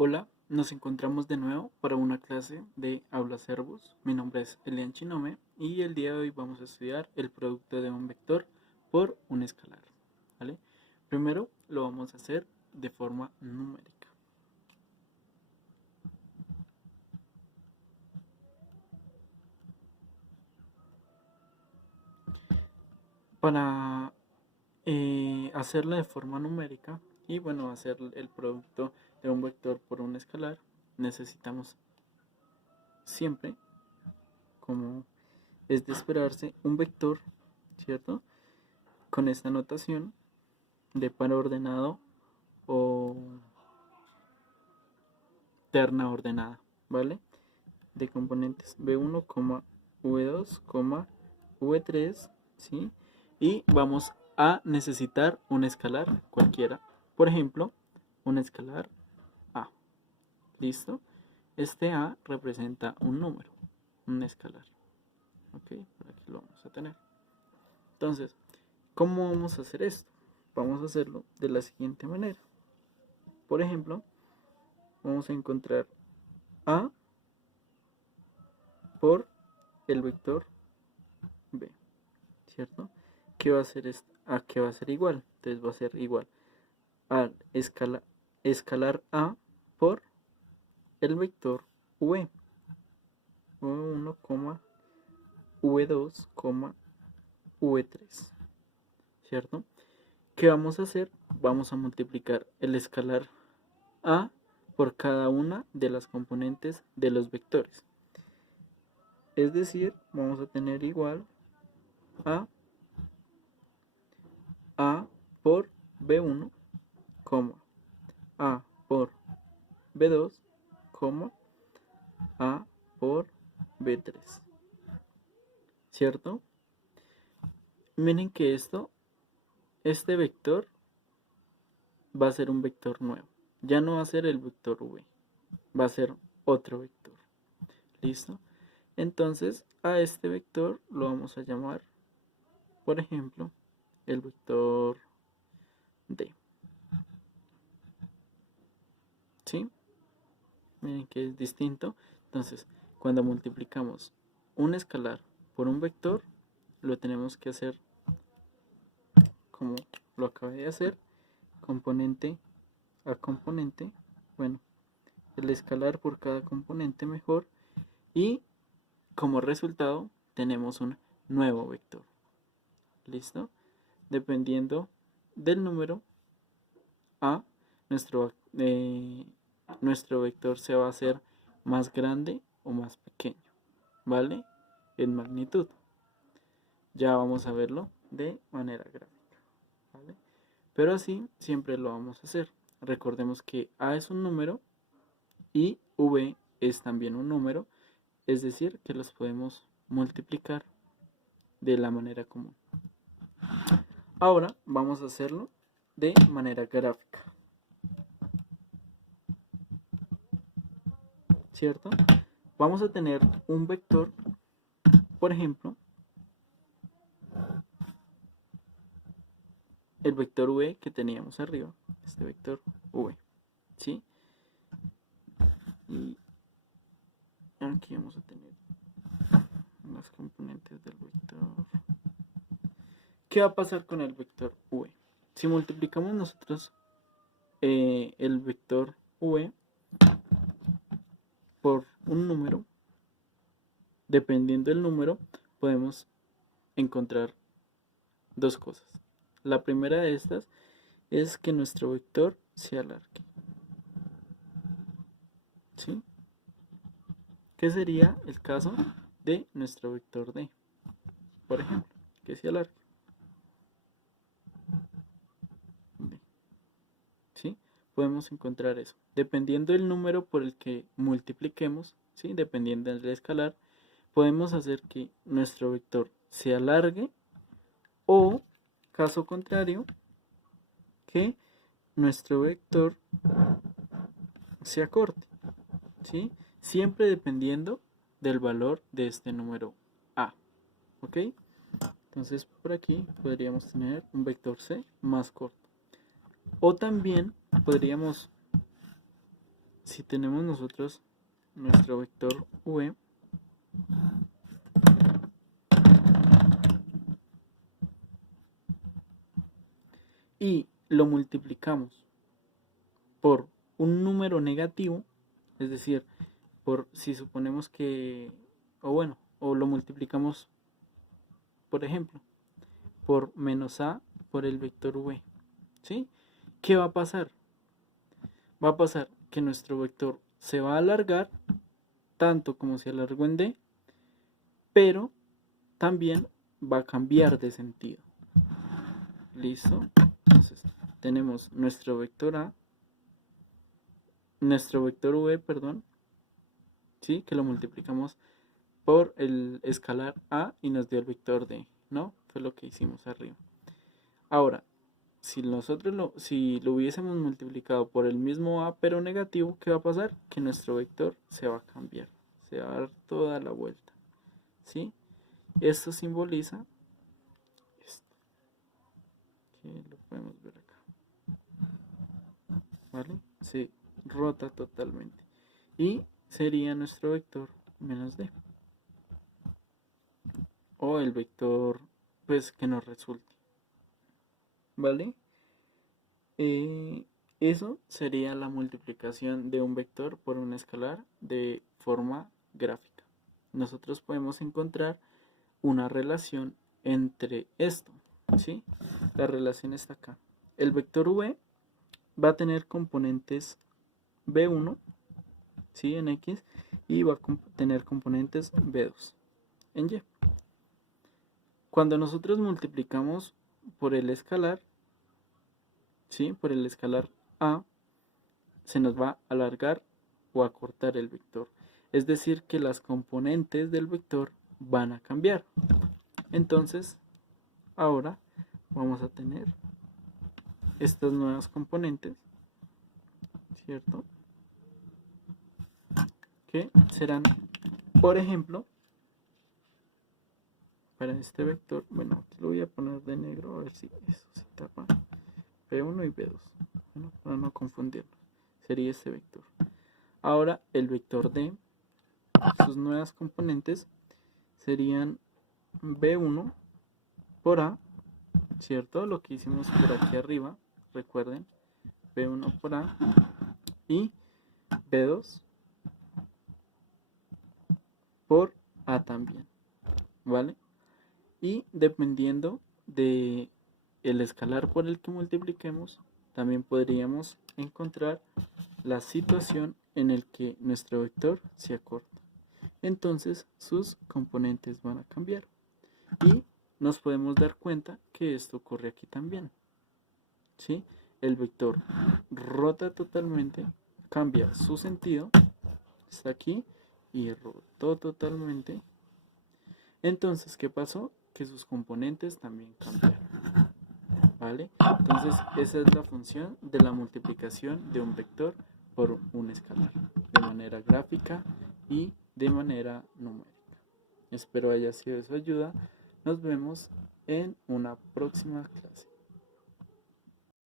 Hola, nos encontramos de nuevo para una clase de Aula Servus. Mi nombre es Elian Chinome y el día de hoy vamos a estudiar el producto de un vector por un escalar. ¿Vale? Primero lo vamos a hacer de forma numérica. Para hacerla de forma numérica y bueno, hacer el producto de un vector por un escalar, necesitamos siempre, como es de esperarse, un vector, ¿cierto? Con esta notación de par ordenado o terna ordenada, ¿vale? De componentes v1, v2, v3, ¿sí? Y vamos a necesitar un escalar cualquiera. Por ejemplo, un escalar a. ¿Listo? Este a representa un número, un escalar. ¿Ok? Por aquí lo vamos a tener. Entonces, ¿cómo vamos a hacer esto? Vamos a hacerlo de la siguiente manera. Por ejemplo, vamos a encontrar a por el vector b, ¿cierto? ¿Qué va a ser esto? ¿A qué va a ser igual? Entonces va a ser igual al escalar a por el vector v, v1, v2, v3, ¿cierto? ¿Qué vamos a hacer? Vamos a multiplicar el escalar a por cada una de las componentes de los vectores. Es decir, vamos a tener igual a por b1, a por b2, a por b3, ¿cierto? Miren que este vector va a ser un vector nuevo. Ya no va a ser el vector v, va a ser otro vector. ¿Listo? Entonces a este vector lo vamos a llamar, por ejemplo, el vector d. ¿Sí? Miren que es distinto. Entonces, cuando multiplicamos un escalar por un vector, lo tenemos que hacer como lo acabé de hacer, componente a componente, bueno, el escalar por cada componente mejor, y como resultado tenemos un nuevo vector. ¿Listo? Dependiendo del número a, nuestro vector se va a hacer más grande o más pequeño, ¿vale? En magnitud. Ya vamos a verlo de manera gráfica, ¿vale? Pero así siempre lo vamos a hacer. Recordemos que a es un número y v es también un número, es decir, que los podemos multiplicar de la manera común. Ahora vamos a hacerlo de manera gráfica, ¿cierto? Vamos a tener un vector, por ejemplo, el vector v que teníamos arriba, este vector v, ¿sí? Y aquí vamos a tener las componentes del vector. ¿Qué va a pasar con el vector v? Si multiplicamos nosotros el vector v por un número, dependiendo del número, podemos encontrar dos cosas. La primera de estas es que nuestro vector se alargue, ¿sí? ¿Qué sería el caso de nuestro vector d? Por ejemplo, que se alargue. ¿Sí? Podemos encontrar eso. Dependiendo del número por el que multipliquemos, ¿sí? Dependiendo del escalar, podemos hacer que nuestro vector se alargue o, caso contrario, que nuestro vector se acorte, ¿sí? Siempre dependiendo del valor de este número a, ¿ok? Entonces por aquí podríamos tener un vector c más corto. O también podríamos si tenemos nosotros nuestro vector v y lo multiplicamos por un número negativo, es decir, por si suponemos que, o lo multiplicamos, por ejemplo, por menos a por el vector v, ¿sí? ¿Qué va a pasar? Va a pasar que nuestro vector se va a alargar tanto como se alargó en d, pero también va a cambiar de sentido. ¿Listo? Entonces, tenemos nuestro vector a, nuestro vector v, perdón, ¿sí? Que lo multiplicamos por el escalar a y nos dio el vector d, ¿no? Fue lo que hicimos arriba. Ahora, si si lo hubiésemos multiplicado por el mismo a pero negativo, ¿qué va a pasar? Que nuestro vector se va a cambiar, se va a dar toda la vuelta, ¿sí? Esto simboliza esto, que lo podemos ver acá, ¿vale? Se rota totalmente y sería nuestro vector menos d, o el vector pues que nos resulte, ¿vale? Eso sería la multiplicación de un vector por un escalar de forma gráfica. Nosotros podemos encontrar una relación entre esto, ¿sí? La relación está acá. El vector v va a tener componentes b1, ¿sí? En x, y va a tener componentes b2 en y. Cuando nosotros multiplicamos por el escalar, ¿sí? Por el escalar a, se nos va a alargar o acortar el vector. Es decir, que las componentes del vector van a cambiar. Entonces, ahora vamos a tener estas nuevas componentes, ¿cierto? Que serán, por ejemplo, para este vector, bueno, aquí lo voy a poner de negro, a ver si eso se tapa, P1 y P2, bueno, para no confundirlos, sería este vector. Ahora el vector D, sus nuevas componentes serían B1 por A, ¿cierto? Lo que hicimos por aquí arriba, recuerden, B1 por A y B2 por A también, ¿vale? Y dependiendo de el escalar por el que multipliquemos, también podríamos encontrar la situación en el que nuestro vector se acorta. Entonces sus componentes van a cambiar y nos podemos dar cuenta que esto ocurre aquí también, ¿sí? El vector rota totalmente, cambia su sentido, está aquí y rotó totalmente. Entonces, ¿qué pasó? Que sus componentes también cambiaron, ¿vale? Entonces, esa es la función de la multiplicación de un vector por un escalar, de manera gráfica y de manera numérica. Espero haya sido de su ayuda. Nos vemos en una próxima clase.